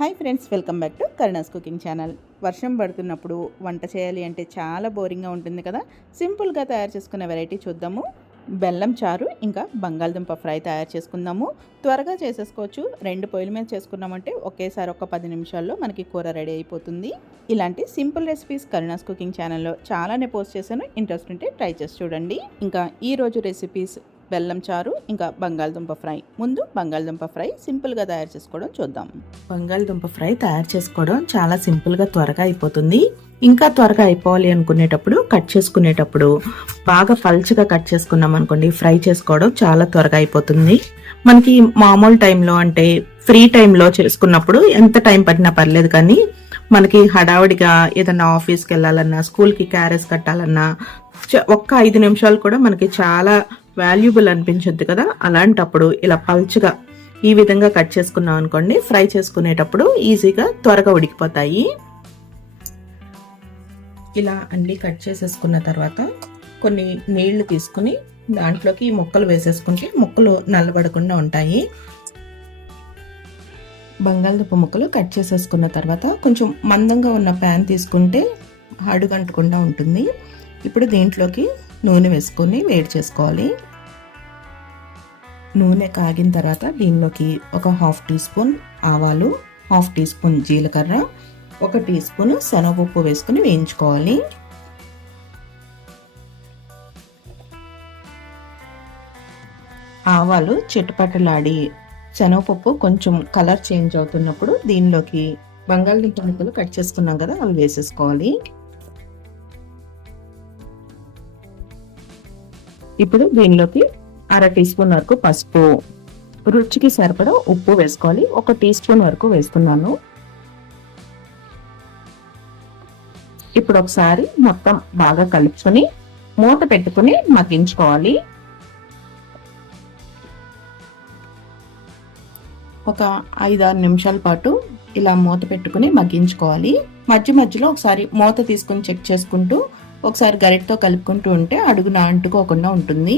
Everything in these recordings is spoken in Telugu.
Hi friends, welcome back to Karuna's cooking channel. వర్షం పడుతున్నప్పుడు వంట చేయాలి అంటే చాలా బోరింగ్గా ఉంటుంది కదా. సింపుల్గా తయారు చేసుకునే వెరైటీ చూద్దాము. బెల్లం చారు ఇంకా బంగాళదుంప ఫ్రై తయారు చేసుకుందాము. త్వరగా చేసేసుకోవచ్చు. 2 పొయ్యిల మీద చేసుకున్నామంటే ఒకేసారి ఒక 10 నిమిషాల్లో మనకి కూర రెడీ అయిపోతుంది. ఇలాంటి సింపుల్ రెసిపీస్ కరుణాస్ కుకింగ్ ఛానల్లో చాలానే పోస్ట్ చేశాను. ఇంట్రెస్ట్ ఉంటే ట్రై చేసి చూడండి. ఇంకా ఈరోజు రెసిపీస్ బెల్లం చారు ఇంకా బంగాళదుంప ఫ్రై. ముందు బంగాళదుంప ఫ్రై సింపుల్గా తయారు చేసుకోవడం చూద్దాం. బంగాళదుంప ఫ్రై తయారు చేసుకోవడం చాలా సింపుల్గా త్వరగా అయిపోతుంది. ఇంకా త్వరగా అయిపోవాలి అనుకునేటప్పుడు కట్ చేసుకునేటప్పుడు బాగా పల్చగా కట్ చేసుకున్నాం అనుకోండి, ఫ్రై చేసుకోవడం చాలా త్వరగా అయిపోతుంది. మనకి మామూలు టైంలో అంటే ఫ్రీ టైంలో చేసుకున్నప్పుడు ఎంత టైం పట్టినా పర్లేదు, కానీ మనకి హడావుడిగా ఏదన్నా ఆఫీస్కి వెళ్ళాలన్నా, స్కూల్కి క్యారేజ్ కట్టాలన్నా ఒక్క 5 నిమిషాలు కూడా మనకి చాలా వాల్యుబుల్ అనిపించద్దు కదా. అలాంటప్పుడు ఇలా పల్చగా ఈ విధంగా కట్ చేసుకున్నాం అనుకోండి, ఫ్రై చేసుకునేటప్పుడు ఈజీగా త్వరగా ఉడికిపోతాయి. ఇలా అన్ని కట్ చేసేసుకున్న తర్వాత కొన్ని నీళ్లు తీసుకుని దాంట్లోకి ఈ ముక్కలు వేసేసుకుంటే ముక్కలు నల్లబడకుండా ఉంటాయి. బంగాళదుంప ముక్కలు కట్ చేసేసుకున్న తర్వాత కొంచెం మందంగా ఉన్న ప్యాన్ తీసుకుంటే అడుగంటకుండా ఉంటుంది. ఇప్పుడు దీంట్లోకి నూనె వేసుకొని వేడి చేసుకోవాలి. నూనె కాగిన తర్వాత దీనిలోకి ఒక 1/2 టీ స్పూన్ ఆవాలు, 1/2 టీ స్పూన్ జీలకర్ర, 1 టీ స్పూన్ శనగపప్పు వేసుకుని వేయించుకోవాలి. ఆవాలు చిటపటలాడి శనగపప్పు కొంచెం కలర్ చేంజ్ అవుతున్నప్పుడు దీనిలోకి బంగాళదుంప ముక్కలు కట్ చేసుకున్నాం కదా, అవి వేసేసుకోవాలి. ఇప్పుడు దీనిలోకి 1/2 టీ స్పూన్ వరకు పసుపు, రుచికి సరిపడా ఉప్పు వేసుకోవాలి. 1 టీ స్పూన్ వరకు వేస్తున్నాను. ఇప్పుడు ఒకసారి మొత్తం బాగా కలుపుకొని మూత పెట్టుకుని మగ్గించుకోవాలి. ఒక 5-6 నిమిషాల పాటు ఇలా మూత పెట్టుకుని మగ్గించుకోవాలి. మధ్య మధ్యలో ఒకసారి మూత తీసుకుని చెక్ చేసుకుంటూ ఒకసారి గరిటతో కలుపుకుంటూ ఉంటే అడుగున అంటుకోకుండా ఉంటుంది.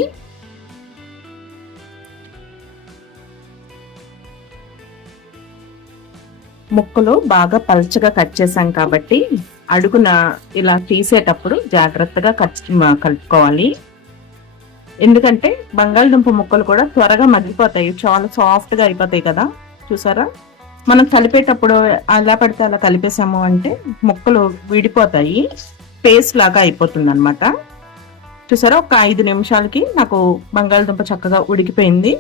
ముక్కలు బాగా పల్చగా కట్ చేసాం కాబట్టి అడుగున ఇలా తీసేటప్పుడు జాగ్రత్తగా కలుపుకోవాలి. ఎందుకంటే బంగాళదుంప ముక్కలు కూడా త్వరగా మగ్గిపోతాయి, చాలా సాఫ్ట్గా అయిపోతాయి కదా. చూసారా, మనం కలిపేటప్పుడు అలా పడితే అలా కలిపేసాము అంటే ముక్కలు విడిపోతాయి, పేస్ట్ లాగా అయిపోతుంది అనమాట. చూసారా, ఒక 5 నిమిషాలకి నాకు బంగాళదుంప చక్కగా ఉడికిపోయింది.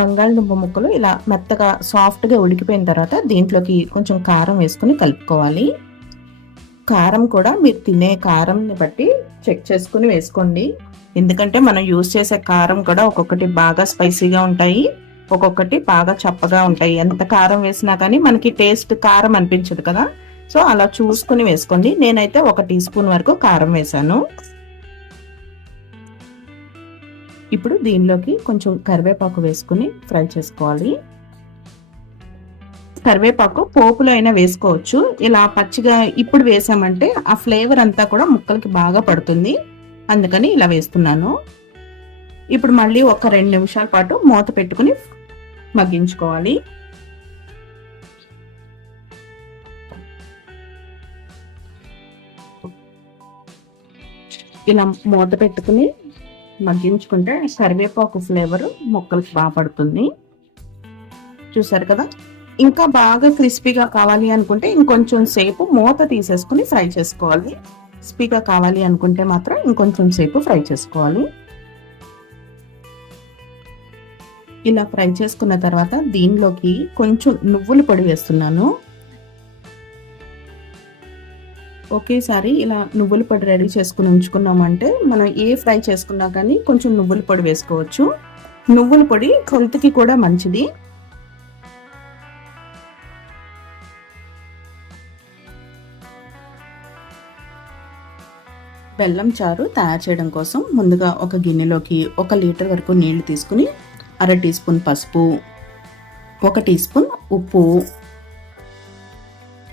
బంగాళదుంప ముక్కలు ఇలా మెత్తగా సాఫ్ట్గా ఉడికిపోయిన తర్వాత దీంట్లోకి కొంచెం కారం వేసుకుని కలుపుకోవాలి. కారం కూడా మీరు తినే కారంని బట్టి చెక్ చేసుకుని వేసుకోండి. ఎందుకంటే మనం యూజ్ చేసే కారం కూడా ఒక్కొక్కటి బాగా స్పైసీగా ఉంటాయి, ఒక్కొక్కటి బాగా చప్పగా ఉంటాయి. ఎంత కారం వేసినా కానీ మనకి టేస్ట్ కారం అనిపించదు కదా. సో అలా చూసుకుని వేసుకోండి. నేనైతే 1 టీ స్పూన్ వరకు కారం వేసాను. ఇప్పుడు దీనిలోకి కొంచెం కరివేపాకు వేసుకుని ఫ్రై చేసుకోవాలి. కరివేపాకు పోపులో అయినా వేసుకోవచ్చు. ఇలా పచ్చిగా ఇప్పుడు వేసామంటే ఆ ఫ్లేవర్ అంతా కూడా ముక్కలకి బాగా పడుతుంది, అందుకని ఇలా వేస్తున్నాను. ఇప్పుడు మళ్ళీ ఒక 2 నిమిషాల పాటు మూత పెట్టుకుని మగ్గించుకోవాలి. ఇలా మూత పెట్టుకుని మగ్గించుకుంటే కరివేపాకు ఫ్లేవర్ ముక్కలకి బాగా పడుతుంది. చూసారు కదా. ఇంకా బాగా క్రిస్పీగా కావాలి అనుకుంటే ఇంకొంచెం సేపు మూత తీసేసుకుని ఫ్రై చేసుకోవాలి. క్రిస్పీగా కావాలి అనుకుంటే మాత్రం ఇంకొంచెం సేపు ఫ్రై చేసుకోవాలి. ఇలా ఫ్రై చేసుకున్న తర్వాత దీనిలోకి కొంచెం నువ్వుల పొడి వేస్తున్నాను. ఒకేసారి ఇలా నువ్వుల పొడి రెడీ చేసుకుని ఉంచుకున్నామంటే మనం ఏ ఫ్రై చేసుకున్నా కానీ కొంచెం నువ్వుల పొడి వేసుకోవచ్చు. నువ్వుల పొడి హెల్త్కి కూడా మంచిది. బెల్లం చారు తయారు చేయడం కోసం ముందుగా ఒక గిన్నెలోకి 1 లీటర్ వరకు నీళ్లు తీసుకుని 1/2 టీ స్పూన్ పసుపు, 1 టీ స్పూన్ ఉప్పు,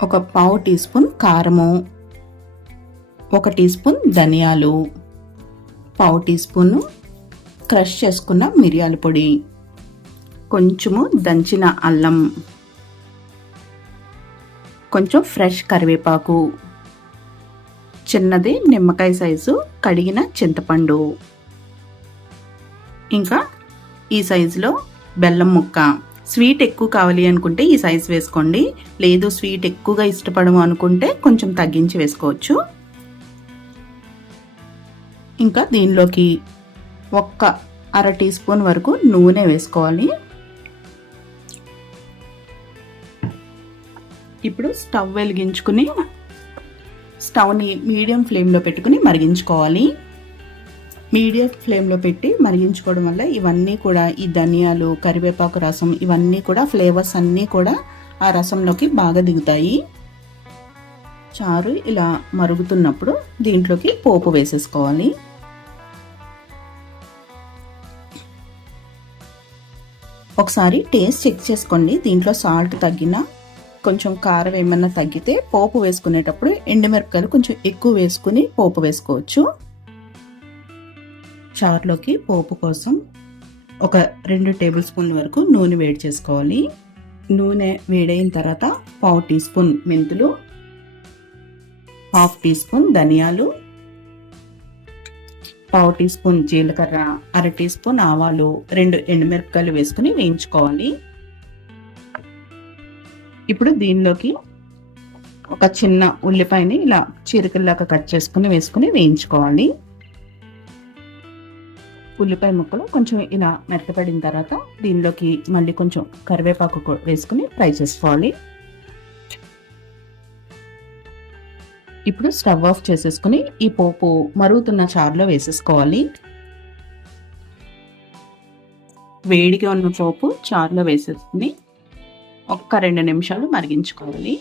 1/4 టీ స్పూన్ కారము, 1 టీ స్పూన్ ధనియాలు, 1/4 టీ స్పూన్ క్రష్ చేసుకున్న మిరియాల పొడి, కొంచెము దంచిన అల్లం, కొంచెం ఫ్రెష్ కరివేపాకు, చిన్నది నిమ్మకాయ సైజు కడిగిన చింతపండు, ఇంకా ఈ సైజులో బెల్లం ముక్క. స్వీట్ ఎక్కువ కావాలి అనుకుంటే ఈ సైజు వేసుకోండి, లేదు స్వీట్ ఎక్కువగా ఇష్టపడము అనుకుంటే కొంచెం తగ్గించి వేసుకోవచ్చు. ఇంకా దీనిలోకి ఒక్క అర టీ స్పూన్ వరకు నూనె వేసుకోవాలి. ఇప్పుడు స్టవ్ వెలిగించుకుని స్టవ్ని మీడియం ఫ్లేమ్లో పెట్టుకుని మరిగించుకోవాలి. మీడియం ఫ్లేమ్లో పెట్టి మరిగించుకోవడం వల్ల ఇవన్నీ కూడా, ఈ ధనియాలు, కరివేపాకు రసం, ఇవన్నీ కూడా ఫ్లేవర్స్ అన్నీ కూడా ఆ రసంలోకి బాగా దిగుతాయి. చారు ఇలా మరుగుతున్నప్పుడు దీంట్లోకి పోపు వేసేసుకోవాలి. ఒకసారి టేస్ట్ చెక్ చేసుకోండి, దీంట్లో సాల్ట్ తగ్గినా, కొంచెం కారం ఏమన్నా తగ్గితే పోపు వేసుకునేటప్పుడు ఎండుమిరపకాయలు కొంచెం ఎక్కువ వేసుకుని పోపు వేసుకోవచ్చు. చారులోకి పోపు కోసం ఒక 2 టేబుల్ స్పూన్ల వరకు నూనె వేడి చేసుకోవాలి. నూనె వేడైన తర్వాత 1/2 టీ స్పూన్ మెంతులు, 1/2 టీ స్పూన్ ధనియాలు, 1/2 టీ స్పూన్ జీలకర్ర, 1/2 టీ స్పూన్ ఆవాలు, 2 ఎండుమిరపకాయలు వేసుకుని వేయించుకోవాలి. ఇప్పుడు దీనిలోకి ఒక చిన్న ఉల్లిపాయని ఇలా చీరికల్లాగా కట్ చేసుకుని వేసుకుని వేయించుకోవాలి. ఉల్లిపాయ ముక్కలు కొంచెం ఇలా మెత్తపడిన తర్వాత దీనిలోకి మళ్ళీ కొంచెం కరివేపాకు వేసుకుని ఫ్రై చేసుకోవాలి. ఇప్పుడు స్టవ్ ఆఫ్ చేసేసుకుని ఈ పోపు మరుగుతున్న చారులో వేసేసుకోవాలి. వేడిగా ఉన్న పోపు చారులో వేసేసుకుని ఒక్క 2 నిమిషాలు మరిగించుకోవాలి.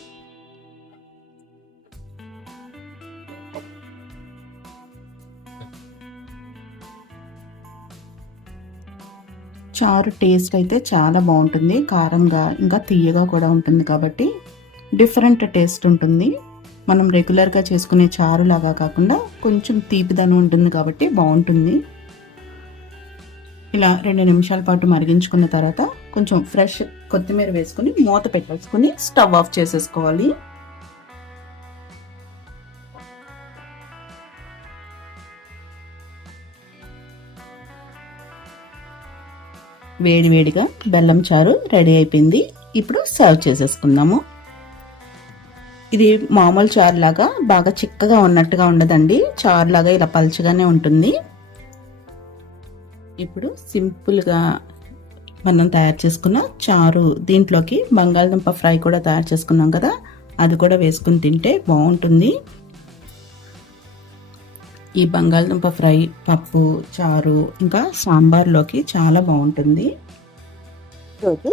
చారు టేస్ట్ అయితే చాలా బాగుంటుంది, కారంగా ఇంకా తీయగా కూడా ఉంటుంది కాబట్టి డిఫరెంట్ టేస్ట్ ఉంటుంది. మనం రెగ్యులర్గా చేసుకునే చారు లాగా కాకుండా కొంచెం తీపిదనం ఉంటుంది కాబట్టి బాగుంటుంది. ఇలా 2 నిమిషాల పాటు మరిగించుకున్న తర్వాత కొంచెం ఫ్రెష్ కొత్తిమీర వేసుకుని మూత పెట్టేసుకుని స్టవ్ ఆఫ్ చేసేసుకోవాలి. వేడివేడిగా బెల్లం చారు రెడీ అయిపోయింది. ఇప్పుడు సర్వ్ చేసేసుకుందాము. ఇది మామూలు చారు లాగా బాగా చిక్కగా ఉన్నట్టుగా ఉండదండి, చారు లాగా ఇలా పల్చగానే ఉంటుంది. ఇప్పుడు సింపుల్గా మనం తయారు చేసుకున్న చారు, దీంట్లోకి బంగాళదుంప ఫ్రై కూడా తయారు చేసుకున్నాం కదా, అది కూడా వేసుకుని తింటే బాగుంటుంది. ఈ బంగాళదుంప ఫ్రై పప్పు, చారు ఇంకా సాంబార్లోకి చాలా బాగుంటుంది. రోజు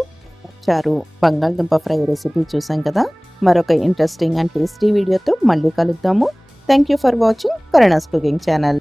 చారు బంగాళదుంప ఫ్రై రెసిపీ చూసాం కదా, మరొక ఇంట్రెస్టింగ్ అండ్ టేస్టీ వీడియోతో మళ్ళీ కలుద్దాము. Thank you for watching Karuna's cooking channel.